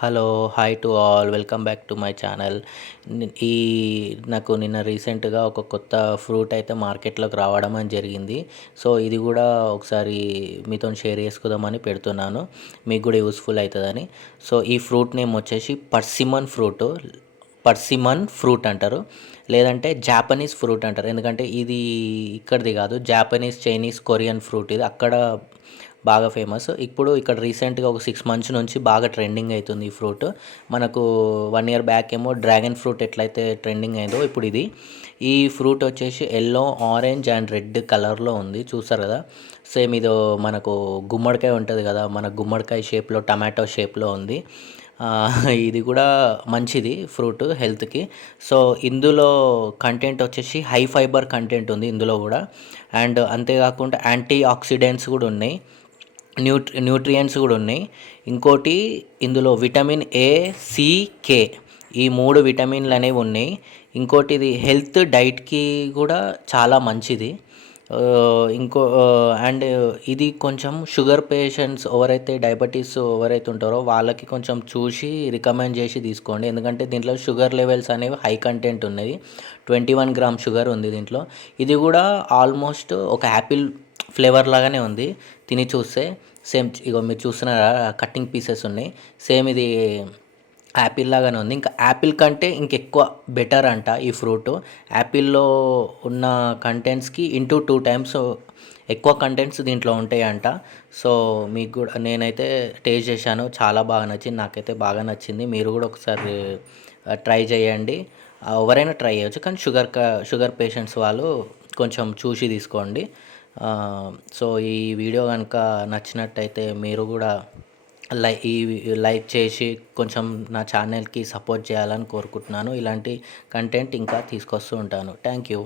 Hello! Hi to all. Welcome back to my channel. ఈ నాకు నిన్న రీసెంట్‌గా ఒక కొత్త ఫ్రూట్ అయితే మార్కెట్‌లోకి రావడం అని జరిగింది. సో, ఇది గూడా ఒకసారి మీతోని షేర్ చేసుకుందామని పెడుతున్నాను. మీకు గూడా యూజ్‌ఫుల్ అయితదని. సో, ఈ ఫ్రూట్ నేమ్ వచ్చేసి పర్సిమన్ ఫ్రూటు. పర్సిమన్ ఫ్రూట్ అంటారు. లేదంటే జాపనీస్ ఫ్రూట్ అంటారు. ఎందుకంటే ఇది ఇక్కడిది గాదు. జాపనీస్, చైనీస్, కొరియన్ ఫ్రూట్ ఇది. అక్కడ బాగా ఫేమస్. ఇప్పుడు ఇక్కడ రీసెంట్‌గా ఒక 6 మంత్స్ నుంచి బాగా ట్రెండింగ్ అయితుంది ఈ ఫ్రూట్. మనకు 1 ఇయర్ బ్యాక్ ఏమో డ్రాగన్ ఫ్రూట్ ఎట్లయితే ట్రెండింగ్ అయిందో ఇప్పుడు ఇది. ఈ ఫ్రూట్ వచ్చేసి యెల్లో, ఆరెంజ్ అండ్ రెడ్ కలర్‌లో ఉంది. చూసారు గదా! సేమ్ ఇదో మనకు గుమ్మడికాయ ఉంటది గదా! మన గుమ్మడికాయ షేప్‌లో, టమాటో షేప్‌లో ఉంది. ఇది కూడా మంచిది ఫ్రూట్ హెల్త్‌కి. సో, ఇందులో కంటెంట్ వచ్చేసి హై ఫైబర్ కంటెంట్ ఉంది ఇందులో గూడా. అండ్ అంతే గాకుండా యాంటీ ఆక్సిడెంట్స్ గూడా ఉన్నాయి. న్యూట్రియంట్స్ కూడా ఉన్నాయి. ఇంకోటి ఇందులో విటమిన్ ఏ, సి, కే ఈ 3 విటమిన్లు అనేవి ఉన్నాయి. ఇంకోటి ఇది హెల్త్ డైట్‌కి కూడా చాలా మంచిది. అండ్ ఇది కొంచెం షుగర్ పేషెంట్స్ ఎవరైతే డయాబెటీస్ ఎవరైతే ఉంటారో వాళ్ళకి కొంచెం చూసి రికమెండ్ చేసి తీసుకోండి. ఎందుకంటే దీంట్లో షుగర్ లెవెల్స్ అనేవి హై కంటెంట్ ఉన్నది. 21 గ్రామ్ షుగర్ ఉంది దీంట్లో. ఇది కూడా ఆల్మోస్ట్ ఒక యాపిల్ ఫ్లేవర్ లాగానే ఉంది. తిని చూస్తే సేమ్ ఇగో మీరు చూస్తున్నారా కట్టింగ్ పీసెస్ ఉన్నాయి. సేమ్ ఇది యాపిల్ లాగానే ఉంది. ఇంకా యాపిల్ కంటే ఇంకెక్కువ బెటర్ అంట ఈ ఫ్రూట్. యాపిల్‌లో ఉన్న కంటెంట్స్‌కి ఇంటూ 2 టైమ్స్ ఎక్కువ కంటెంట్స్ దీంట్లో ఉంటాయంట. సో, మీకు గూడా నేనైతే టేస్ట్ చేశాను. చాలా బాగా నచ్చింది. నాకైతే బాగా నచ్చింది. మీరు గూడా ఒకసారి ట్రై చేయండి. ఎవరైనా ట్రై చేయొచ్చు. కానీ షుగర్ పేషెంట్స్ వాళ్ళు కొంచెం చూసి తీసుకోండి. సో, ఈ వీడియో గనుక నచ్చినట్టయితే మీరు గూడా లైక్ చేసి కొంచెం నా ఛానల్‌కి సపోర్ట్ చేయాలని కోరుకుంటున్నాను. ఇలాంటి కంటెంట్ ఇంకా తీసుకొస్తూ ఉంటాను. Thank you.